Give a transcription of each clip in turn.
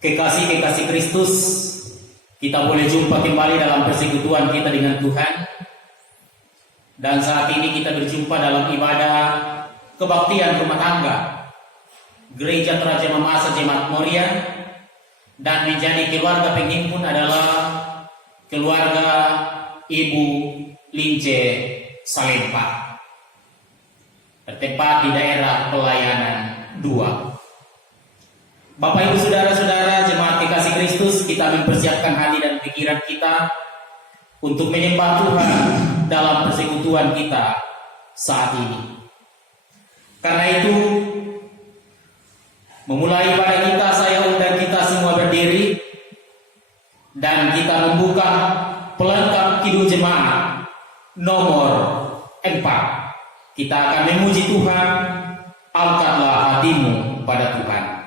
Kekasih-kekasih Kristus, kita boleh jumpa kembali dalam persekutuan kita dengan Tuhan. Dan saat ini kita berjumpa dalam ibadah kebaktian rumah tangga Gereja Teraja Mamasa Jemaat Moria, dan menjadi keluarga penghimpun adalah keluarga Ibu Lince Salempa, bertempat di daerah Pelayanan 2. Bapak Ibu Saudara-saudara jemaat kekasih Kristus, kita mempersiapkan hati dan pikiran kita untuk menyembah Tuhan dalam persekutuan kita saat ini. Karena itu, memulai ibadah kita, saya undang kita semua berdiri dan kita membuka pelengkap Kidung Jemaat nomor 4. Kita akan memuji Tuhan. Angkatlah hatimu pada Tuhan.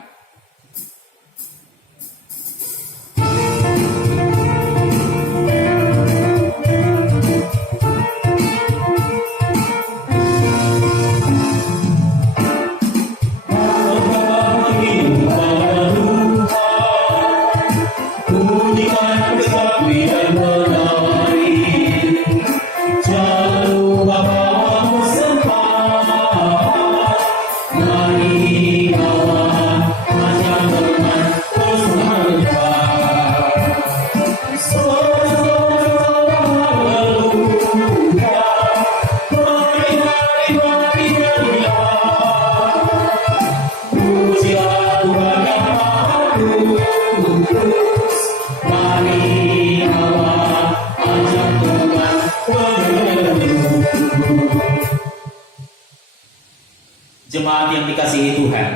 Jemaat yang dikasihi Tuhan,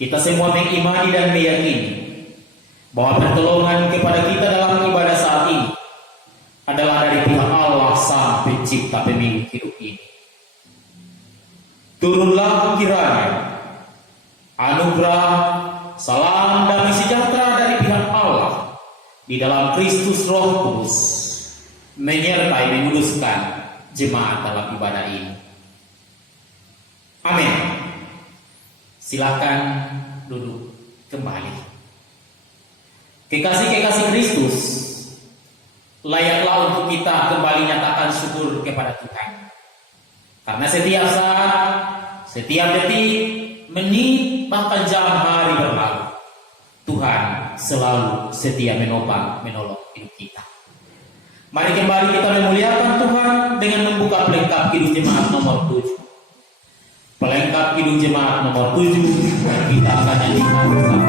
kita semua mengimani dan meyakini bahwa pertolongan kepada kita dalam ibadah saat ini adalah dari pihak Allah Sang Pencipta pemilik hidup ini. Turunlah kiranya anugerah, salam, damai sejahtera dari pihak Allah di dalam Kristus Roh Kudus menyertai menguduskan jemaat dalam ibadah ini. Amin. Silakan duduk kembali. Kekasih-kekasih Kristus, layaklah untuk kita kembali nyatakan syukur kepada Tuhan. Karena setiap saat, setiap detik, menit, bahkan jam hari berlalu, Tuhan selalu setia menolong hidup kita. Mari kembali kita memuliakan Tuhan dengan membuka pelengkap Kidung Jemaat nomor 7. Pelengkap Kidung Jemaat nomor 7 dan kita akan nyanyikan bersama.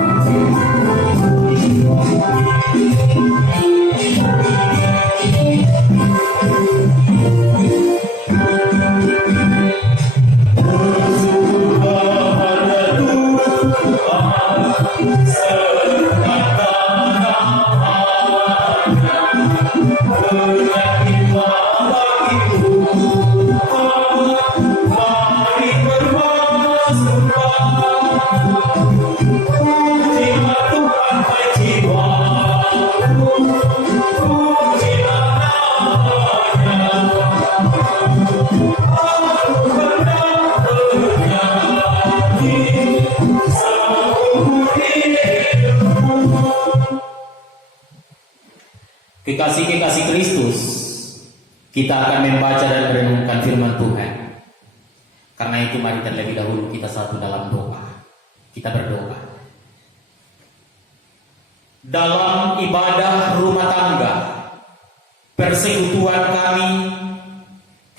Kekasih-kekasih Kristus, kita akan membaca dan merenungkan firman Tuhan. Karena itu mari terlebih dahulu kita satu dalam doa. Kita berdoa. Dalam ibadah rumah tangga, persekutuan kami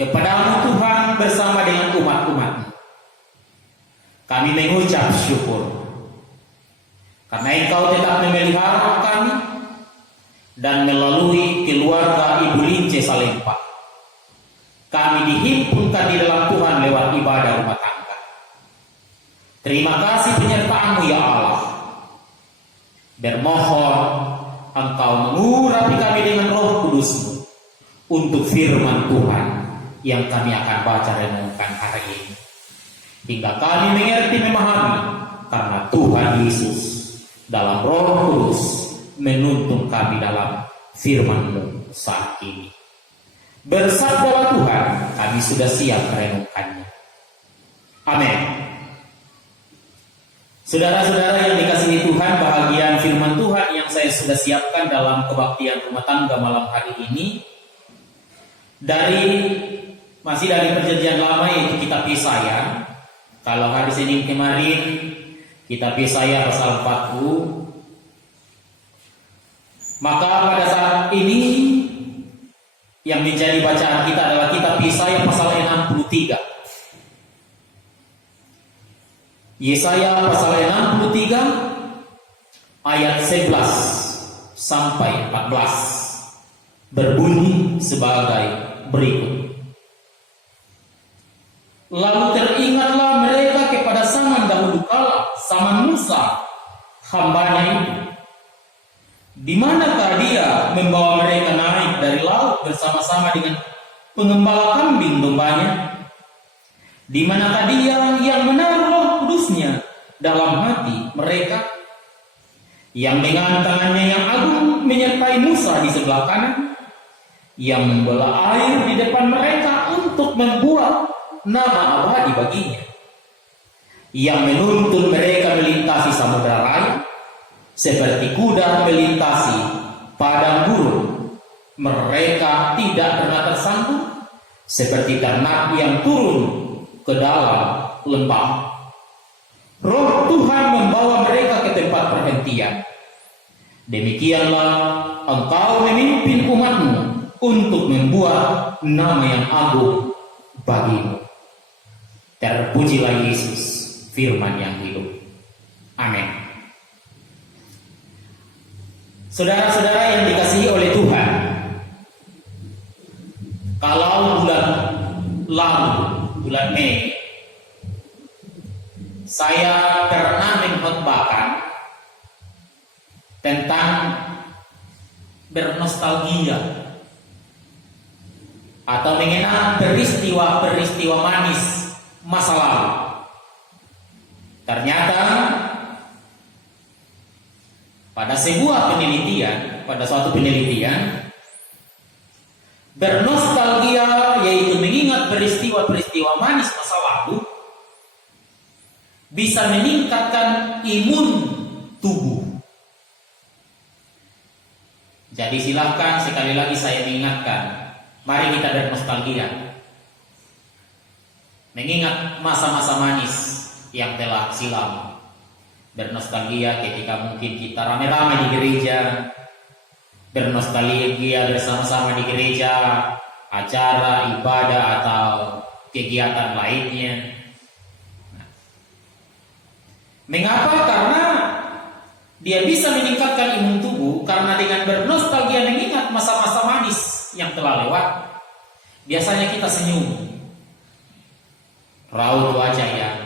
kepadamu Tuhan bersama dengan umat-umat-Mu, kami mengucap syukur karena Engkau tetap memelihara kami dan melalui keluarga Ibu Lince Salempa kami dihimpunkan di dalam Tuhan lewat ibadah rumah tangga. Terima kasih penyertaan-Mu ya Allah. Bermohon Engkau mengurapi kami dengan Roh Kudus-Mu untuk firman Tuhan yang kami akan baca renungkan hari ini, hingga kami mengerti memahami, karena Tuhan Yesus dalam Roh Kudus menuntun kami dalam firman-Mu saat ini. Bersabdalah Tuhan, kami sudah siap merenungkannya. Amin. Saudara-saudara yang dikasihi Tuhan, bahagia sudah siapkan dalam kebaktian rumah tangga malam hari ini masih dari perjanjian lama, yaitu kitab Yesaya. Kalau hari Senin kemarin kitab Yesaya pasal 40, maka pada saat ini yang menjadi bacaan kita adalah kitab Yesaya pasal 63. Yesaya pasal 63 ayat 11 sampai 14 berbunyi sebagai berikut. Lalu teringatlah mereka kepada zaman dahulu kala, zaman Musa, hambanya itu. Di manakah dia membawa mereka naik dari laut bersama-sama dengan pengembala kambing dombanya? Di manakah dia yang menaruh Roh Kudusnya dalam hati mereka, yang dengan tangannya yang agung menyertai Musa di sebelah kanan, yang membelah air di depan mereka untuk membuat nama abadi baginya, yang menuntun mereka melintasi samudera raya seperti kuda melintasi padang gurun. Mereka tidak pernah tersangkut seperti ternak yang turun ke dalam lembah. Roh Tuhan membawa mereka ke tempat perhentian. Demikianlah engkau memimpin umatmu untuk membuat nama yang agung bagimu. Terpujilah Yesus, firman yang hidup. Amin. Saudara-saudara yang dikasihi oleh Tuhan, kalau bulan lalu, bulan Mei, saya pernah mengkhotbahkan tentang bernostalgia atau mengenang peristiwa-peristiwa manis masa lalu. Ternyata pada suatu penelitian, bernostalgia, yaitu mengingat peristiwa-peristiwa manis masa lalu, bisa meningkatkan imun tubuh. Jadi silahkan, sekali lagi saya mengingatkan, mari kita bernostalgia, mengingat masa-masa manis yang telah silam. Bernostalgia ketika mungkin kita rame-rame di gereja, bernostalgia bersama-sama di gereja, acara, ibadah, atau kegiatan lainnya. Mengapa? Karena dia bisa meningkatkan imun tubuh, karena dengan bernostalgia mengingat masa-masa manis yang telah lewat, biasanya kita senyum, raut wajah yang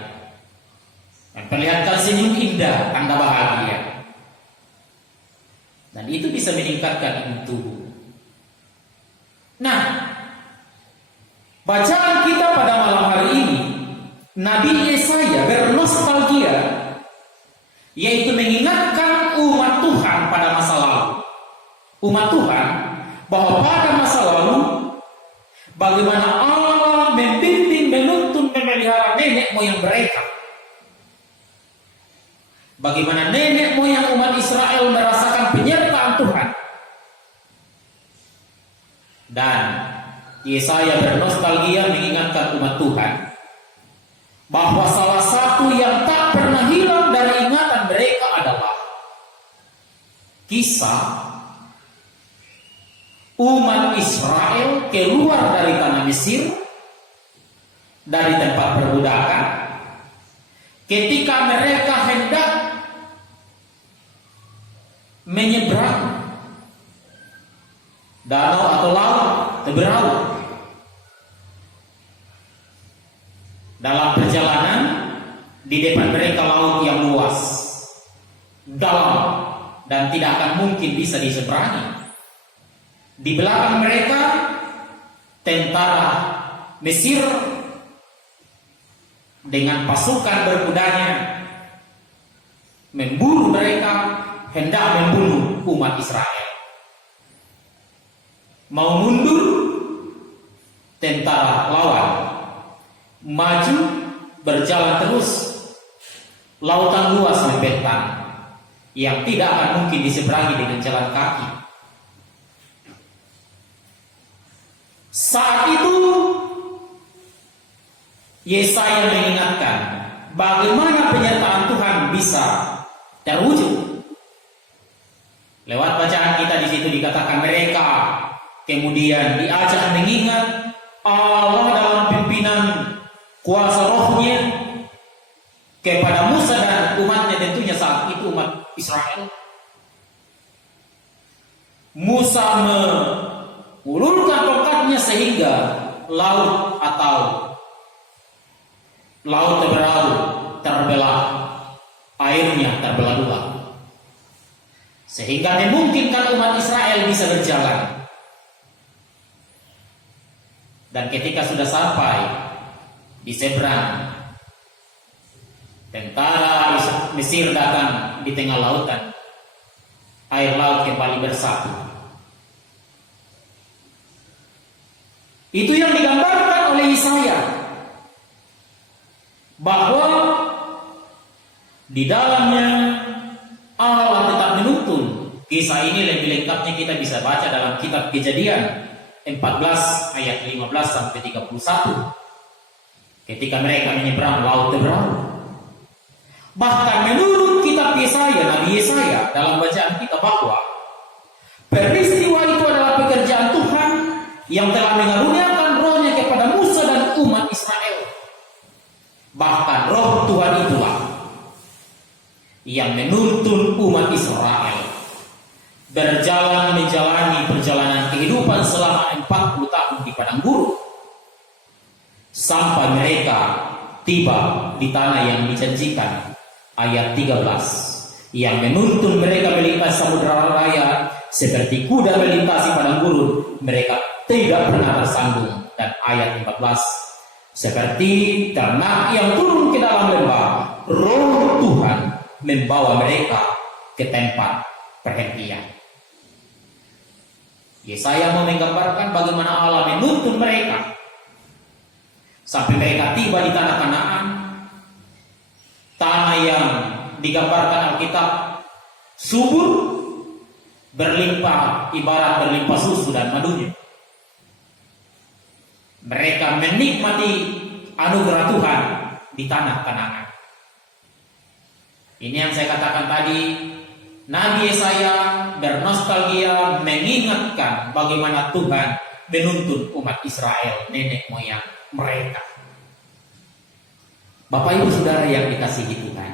memperlihatkan senyum indah, tanda bahagia. Dan itu bisa meningkatkan imun tubuh. Nah, bacaan kita pada malam hari ini, Nabi Yesaya bernostalgia, yaitu mengingatkan umat Tuhan pada masa lalu. Umat Tuhan, bahwa pada masa lalu, bagaimana Allah membimbing, menuntun, memelihara nenek moyang mereka. Bagaimana nenek moyang umat Israel merasakan penyertaan Tuhan. Dan Yesaya bernostalgia mengingatkan umat Tuhan bahwa salah satu yang tak pernah hilang dari ingatan mereka adalah kisah umat Israel keluar dari tanah Mesir, dari tempat perbudakan, ketika mereka hendak menyeberang danau atau laut Teberau. Dalam perjalanan, di depan mereka laut yang luas, dalam, dan tidak akan mungkin bisa diseberangi. Di belakang mereka tentara Mesir dengan pasukan berkudanya memburu mereka, hendak membunuh umat Israel. Mau mundur, tentara lawan maju, berjalan terus, lautan luas membentang, yang tidak akan mungkin diseberangi dengan jalan kaki. Saat itu Yesaya mengingatkan bagaimana penyertaan Tuhan bisa terwujud. Lewat bacaan kita di situ dikatakan mereka kemudian diajak mengingat Allah dalam pimpinan kuasa rohnya kepada Musa dan umatnya, tentunya saat itu umat Israel. Musa mengulurkan tongkatnya sehingga laut terbelah, terbelah, airnya terbelah dua, sehingga memungkinkan umat Israel bisa berjalan. Dan ketika sudah sampai di seberang, tentara Mesir datang di tengah lautan, air laut kembali bersatu. Itu yang digambarkan oleh Yesaya, bahwa di dalamnya Allah tetap menuntun. Kisah ini lebih lengkapnya kita bisa baca dalam kitab Kejadian 14 ayat 15 sampai 31. Ketika mereka menyeberang laut terbelah. Bahkan menurut kitab Yesaya, Nabi Yesaya dalam bacaan kita, bahwa peristiwa itu adalah pekerjaan Tuhan yang telah mengaruniakan rohnya kepada Musa dan umat Israel. Bahkan roh Tuhan itulah yang menuntun umat Israel menjalani perjalanan kehidupan selama 40 tahun di padang gurun, sampai mereka tiba di tanah yang dijanjikan. Ayat 13, yang menuntun mereka melintasi samudera raya seperti kuda melintasi padang gurun, mereka tidak pernah tersandung. Dan ayat 14, seperti ternak yang turun ke dalam lembah, roh Tuhan membawa mereka ke tempat perhentian. Yesaya mau menggambarkan bagaimana Allah menuntun mereka sampai mereka tiba di tanah Kanaan, tanah yang digambarkan Alkitab subur, berlimpah, ibarat berlimpah susu dan madunya. Mereka menikmati anugerah Tuhan di tanah Kanaan. Ini yang saya katakan tadi, Nabi Yesaya bernostalgia mengingatkan bagaimana Tuhan menuntun umat Israel, nenek moyang mereka. Bapak Ibu Saudara yang dikasihi Tuhan,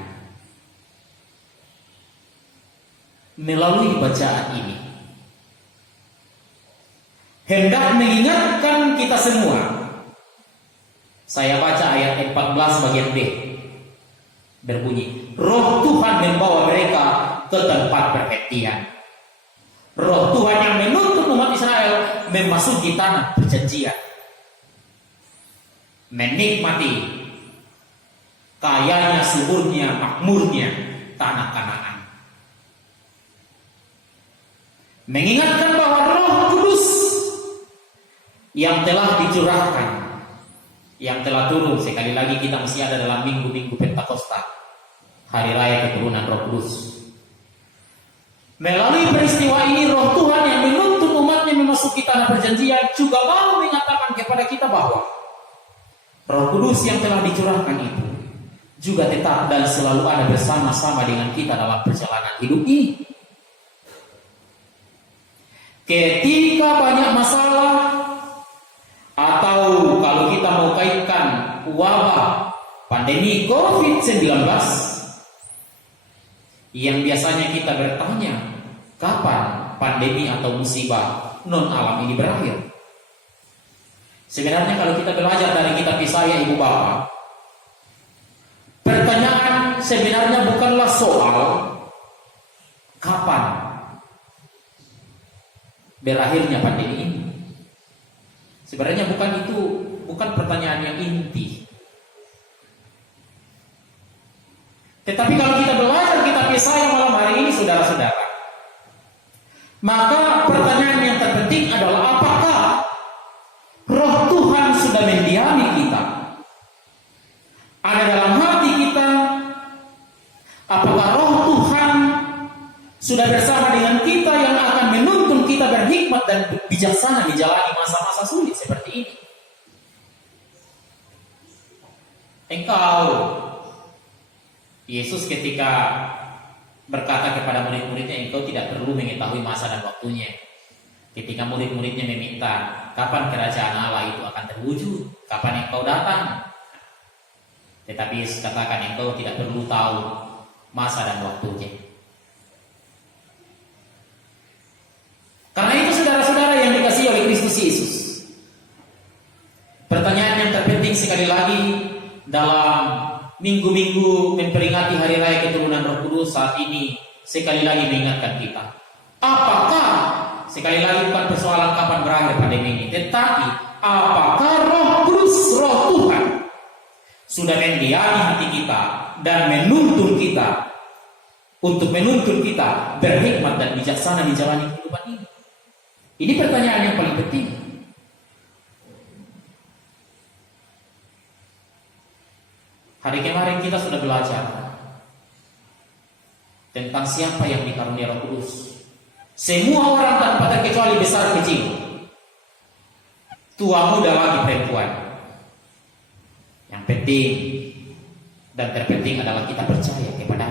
melalui bacaan ini hendak mengingatkan kita semua. Saya baca ayat 14 bagian B, berbunyi, roh Tuhan membawa mereka ke tempat perhentian. Roh Tuhan yang menuntun umat Israel memasuki tanah perjanjian, menikmati kayanya, suburnya, makmurnya tanah Kanaan. Mengingatkan bahwa Roh Kudus yang telah dicurahkan, yang telah turun, sekali lagi kita masih ada dalam minggu-minggu Pentakosta, hari raya keturunan Roh Kudus. Melalui peristiwa ini, Roh Tuhan yang menuntun umatnya memasuki tanah perjanjian juga mau mengatakan kepada kita bahwa Roh Kudus yang telah dicurahkan itu juga tetap dan selalu ada bersama-sama dengan kita dalam perjalanan hidup ini. Ketika banyak masalah, atau kalau kita mau kaitkan wabah pandemi COVID-19, yang biasanya kita bertanya, kapan pandemi atau musibah non alam ini berakhir? Sebenarnya kalau kita belajar dari kitab Yesaya, Ibu Bapak, pertanyaan sebenarnya bukanlah soal kapan berakhirnya pandemi ini. Sebenarnya bukan pertanyaan yang inti. Tetapi kalau kita belajar kitab Yesaya malam hari ini, saudara-saudara, maka pertanyaan yang terpenting adalah apakah Roh Tuhan sudah mendiami kita? Ada dalam hati kita? Apakah Roh Tuhan sudah bersama dengan kita yang akan menuntun kita berhikmat dan bijaksana menjalani masa-masa sulit seperti ini. Engkau, Yesus ketika berkata kepada murid-muridnya, engkau tidak perlu mengetahui masa dan waktunya. Ketika murid-muridnya meminta, kapan kerajaan Allah itu akan terwujud, kapan engkau datang. Tetapi Yesus katakan, engkau tidak perlu tahu masa dan waktunya. Karena itu saudara-saudara yang dikasihi oleh Kristus Yesus, pertanyaan yang terpenting sekali lagi dalam minggu-minggu memperingati Hari Raya Keturunan Roh Kudus saat ini, sekali lagi mengingatkan kita, apakah, sekali lagi bukan persoalan kapan berakhir pandemi ini, tetapi apakah Roh Kudus, Roh Tuhan sudah mendiami hati kita dan menuntun kita untuk menuntun kita berhikmat dan bijaksana menjalani kehidupan ini. Ini pertanyaan yang paling penting. Hari kemarin kita sudah belajar tentang siapa yang dikaruniai Roh Kudus. Semua orang tanpa terkecuali besar kecil, tua muda lagi perempuan. Yang penting dan terpenting adalah kita percaya kepada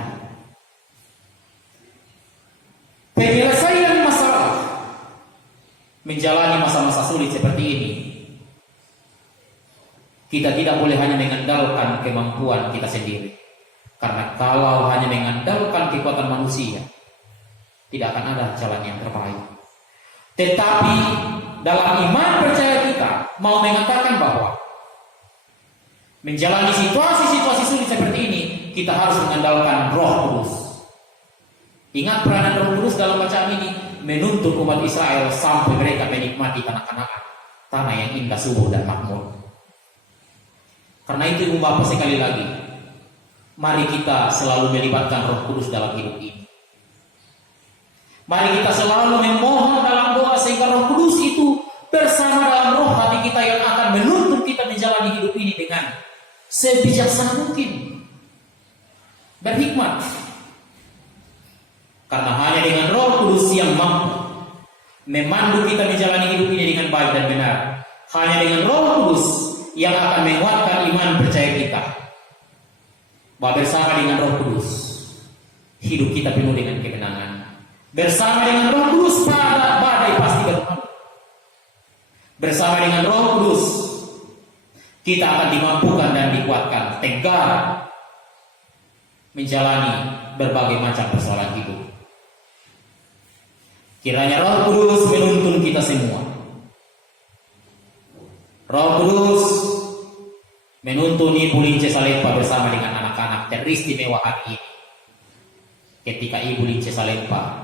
penyelesaian masalah, menjalani masa-masa sulit seperti ini. Kita tidak boleh hanya mengandalkan kemampuan kita sendiri. Karena kalau hanya mengandalkan kekuatan manusia, tidak akan ada jalan yang terbaik. Tetapi dalam iman percaya kita mau mengatakan bahwa menjalani situasi-situasi sulit seperti ini, kita harus mengandalkan Roh Kudus. Ingat peranan Roh Kudus dalam bacaan ini, menuntun umat Israel sampai mereka menikmati tanah Kanaan, tanah yang indah, subur dan makmur. Karena itu Ibu Bapak, sekali lagi, mari kita selalu melibatkan Roh Kudus dalam hidup ini. Mari kita selalu memohon dalam doa sehingga Roh Kudus itu bersama dalam roh hati kita yang akan menuntun kita menjalani hidup ini dengan sebijaksana mungkin, berhikmat. Karena hanya dengan Roh Kudus yang mampu memandu kita menjalani hidup ini dengan baik dan benar. Hanya dengan Roh Kudus yang akan menguatkan iman percaya kita, bahwa bersama dengan Roh Kudus hidup kita penuh dengan kemenangan. Bersama dengan Roh Kudus badai pasti berlalu. Bersama dengan Roh Kudus kita akan dimampukan dan dikuatkan tegar menjalani berbagai macam persoalan hidup. Kiranya Roh Kudus menuntun kita semua. Roh Kudus menuntun Ibu Lince Salempa bersama dengan anak-anak teristimewa hari ini. Ketika Ibu Lince Salempa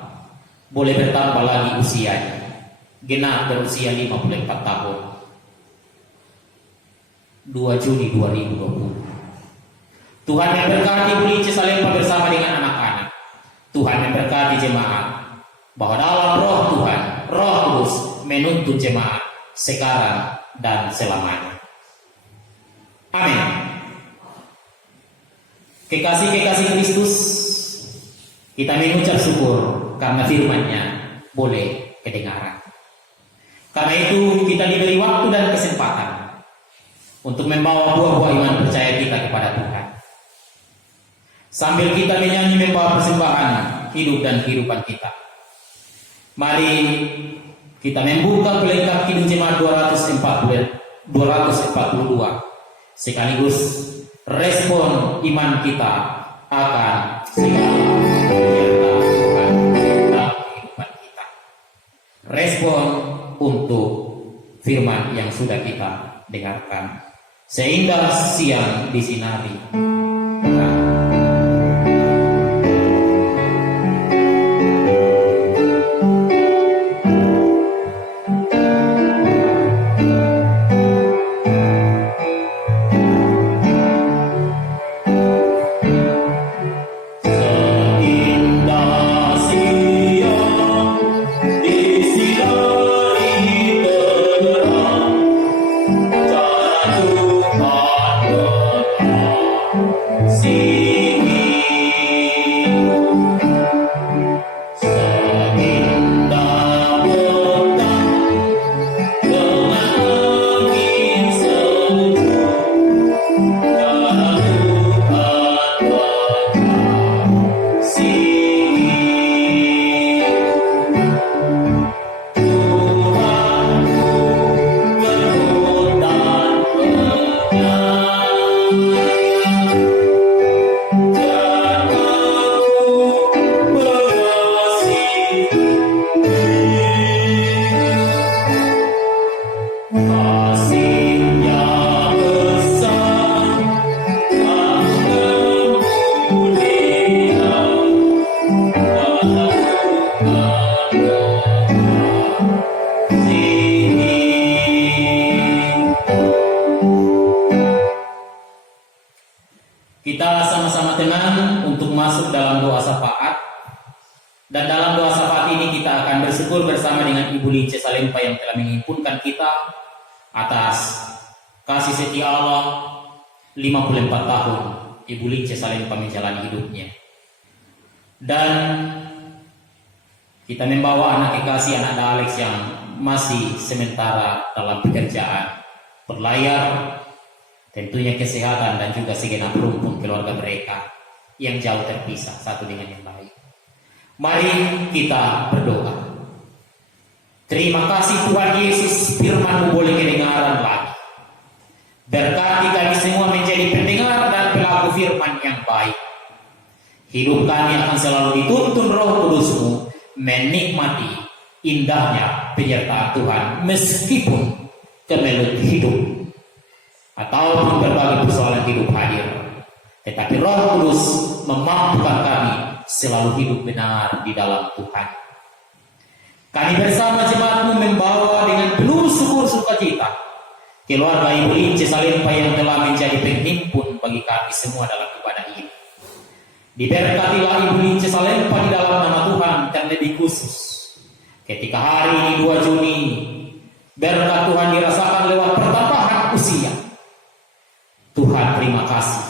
boleh bertambah lagi usianya, genap berusia 54 tahun, 2 Juni 2020. Tuhan memberkati Ibu Lince Salempa bersama dengan anak-anak. Tuhan memberkati jemaat, bahwa dalam Roh Tuhan, Roh Kudus menuntun jemaat sekarang dan selamanya. Amin. Kekasih-kekasih Kristus, kita mengucap syukur karena firman-Nya boleh kedengaran. Karena itu kita diberi waktu dan kesempatan untuk membawa buah-buah iman percaya kita kepada Tuhan. Sambil kita menyanyi membawa persembahan hidup dan kehidupan kita, mari kita membuka pelengkap Kidung Jemaat 242 sekaligus respon iman kita akan segala penyertaan Tuhan dalam kehidupan kita. Respon untuk firman yang sudah kita dengarkan. Seindah siang disinari. Singing Kita sama-sama tenang untuk masuk dalam doa syafaat. Dan dalam doa syafaat ini kita akan bersyukur bersama dengan Ibu Lince Salempa yang telah menghimpunkan kita atas kasih setia Allah 54 tahun Ibu Lince Salempa menjalani hidupnya. Dan kita membawa anak kekasih anak Alex yang masih sementara dalam pekerjaan berlayar, tentunya kesehatan dan juga segenap rumpun keluarga mereka yang jauh terpisah satu dengan yang lain. Mari kita berdoa. Terima kasih Tuhan Yesus, firman-Mu boleh kedengaran lagi. Berkati kami semua menjadi pendengar dan pelaku firman yang baik. Hidup kami akan selalu dituntun Roh Kudus-Mu menikmati indahnya penyertaan Tuhan meskipun kemelut hidup ataupun berbagai persoalan hidup hadir. Tetapi Roh Kudus memampukan kami selalu hidup benar di dalam Tuhan. Kami bersama jemaat-Mu membawa dengan penuh syukur sukacita keluarga Ibu Lince Salempa yang telah menjadi penghimpun bagi kami semua dalam ibadah ini. Diberkatilah Ibu Lince Salempa di dalam nama Tuhan, terlebih khusus ketika hari ini 2 Juni berkat Tuhan dirasakan lewat pertambahan usia. Tuhan terima kasih.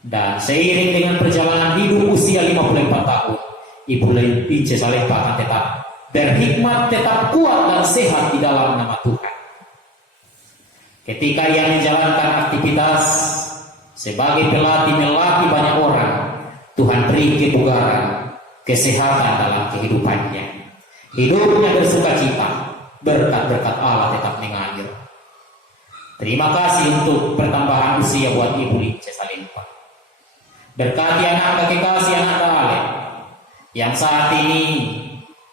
Dan seiring dengan perjalanan hidup usia 54 tahun, Ibu Lince Salempa akan tetap berhikmat, tetap kuat dan sehat di dalam nama Tuhan. Ketika ia menjalankan aktivitas sebagai pelatih melatih banyak orang, Tuhan beri kebugaran, kesehatan dalam kehidupannya. Hidupnya bersukacita, berkat-berkat Allah tetap mengalir. Terima kasih untuk pertambahan usia buat Ibu Lince Salempa. Berkati anak kekasih anak Alek yang saat ini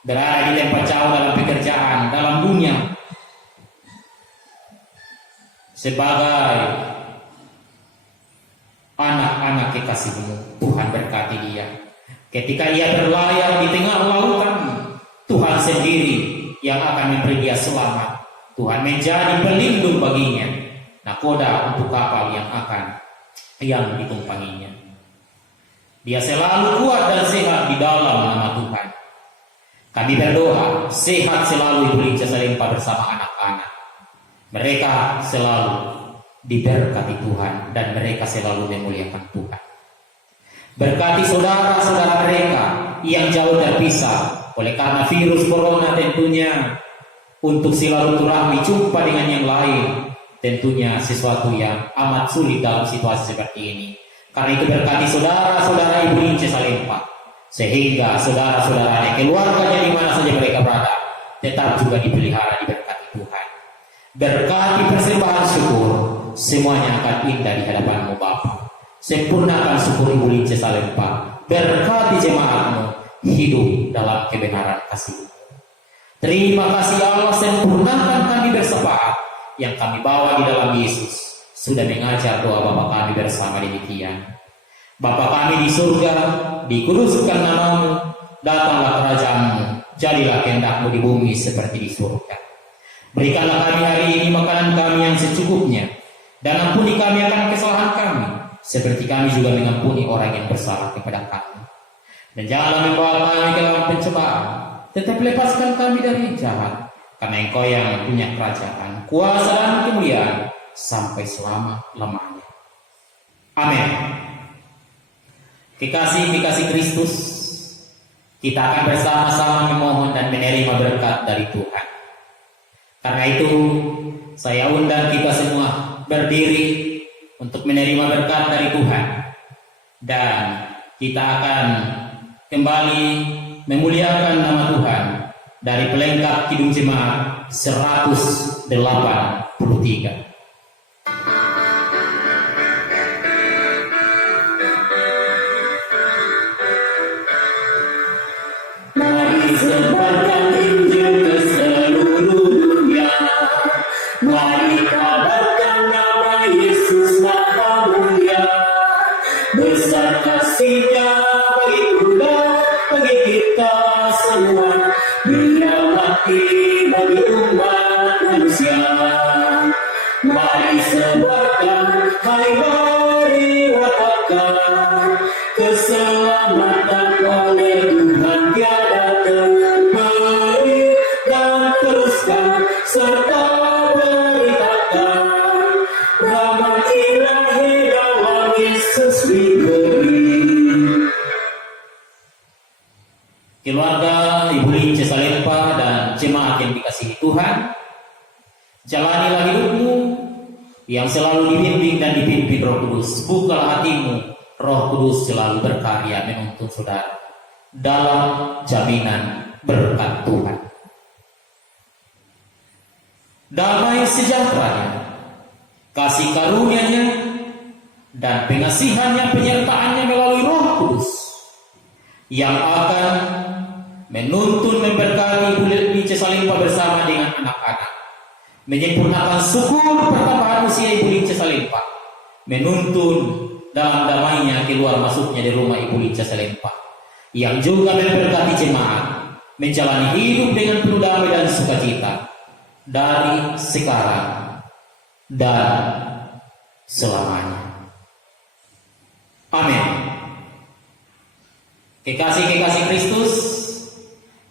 berada di tempat jauh dalam pekerjaan, dalam dunia sebagai anak-anak kekasih-Mu. Tuhan berkati dia. Ketika ia berlayar di tengah lautan, Tuhan sendiri yang akan memberi dia selamat. Tuhan menjadi pelindung baginya, nakoda untuk kapal yang ditumpanginya. Dia selalu kuat dan sehat di dalam nama Tuhan. Kami berdoa, sehat selalu Ibu Lince Salempa bersama anak-anak. Mereka selalu diberkati Tuhan dan mereka selalu memuliakan Tuhan. Berkati saudara-saudara mereka yang jauh terpisah oleh karena virus corona, tentunya untuk silaturahmi jumpa dengan yang lain tentunya sesuatu yang amat sulit dalam situasi seperti ini. Karena itu berkati saudara-saudara Ibu Lince Salempa, sehingga saudara-saudaranya, keluarganya di mana saja mereka berada, tetap juga dipelihara, diberkati Tuhan. Berkati persembahan syukur, semuanya akan indah di hadapan-Mu Bapa. Sempurnakan syukur Ibu Lince Salempa. Berkati jemaat-Mu hidup dalam kebenaran kasih-Mu. Terima kasih Allah, sempurnakan kami bersepakat yang kami bawa di dalam Yesus. Sudah mengajar doa Bapa kami bersama demikian. Bapa kami di surga, dikuduskan nama-Mu, datanglah kerajaan-Mu, jadilah kehendak-Mu di bumi seperti di surga. Berikanlah kami hari ini makanan kami yang secukupnya, dan ampuni kami akan kesalahan kami, seperti kami juga mengampuni orang yang bersalah kepada kami. Dan janganlah membawa kami ke dalam pencobaan, tetapi lepaskan kami dari jahat, karena Engkau yang punya kerajaan, kuasa dan kemuliaan sampai selama-lamanya. Amin. Kekasih-kekasih Kristus, kita akan bersama-sama memohon dan menerima berkat dari Tuhan. Karena itu, saya undang kita semua berdiri untuk menerima berkat dari Tuhan. Dan kita akan kembali memuliakan nama Tuhan dari pelengkap Kidung Jemaat 183. Mari sebarkan Injil ke seluruh dunia. Mari kabarkan nama Yesus Maha Mulia. Besar kasih-Nya bagi bagi kita semua. Dia mati bagi umat manusia. keluarga Ibu Lince Salempa dan jemaat yang dikasihi Tuhan, jalanilah hidupmu yang selalu dibimbing dan dipimpin Roh Kudus. Bukalah hatimu, Roh Kudus selalu berkarya menuntun saudara dalam jaminan berkat Tuhan. Damai sejahteranya, kasih karunia-Nya, dan pengasihannya, penyertaannya melalui Roh Kudus yang akan menuntun, memberkati Ibu Lince Salempa bersama dengan anak-anak, menyempurnakan syukur pertambahan usia Ibu Lince Salempa, menuntun dalam damainya keluar masuknya di rumah Ibu Lince Salempa, yang juga memberkati jemaat menjalani hidup dengan penuh damai dan sukacita dari sekarang dan selamanya. Amin. Kekasih-kekasih Kristus,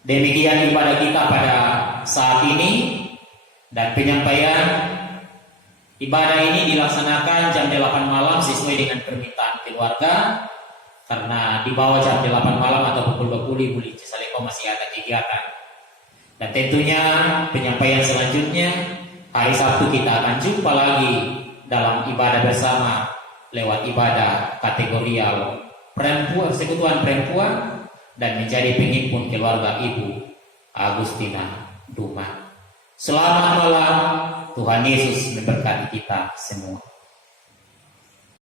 demikian ibadah kita pada saat ini, dan penyampaian ibadah ini dilaksanakan jam 8 malam sesuai dengan permintaan keluarga, karena di bawah jam 8 malam atau pukul 20 Ibu Lince Salempa masih ada kegiatan. Dan tentunya penyampaian selanjutnya hari Sabtu kita akan jumpa lagi dalam ibadah bersama lewat ibadah kategorial perempuan, persekutuan perempuan, dan menjadi penghimpun keluarga Ibu Agustina Duma. Selamat malam, Tuhan Yesus memberkati kita semua.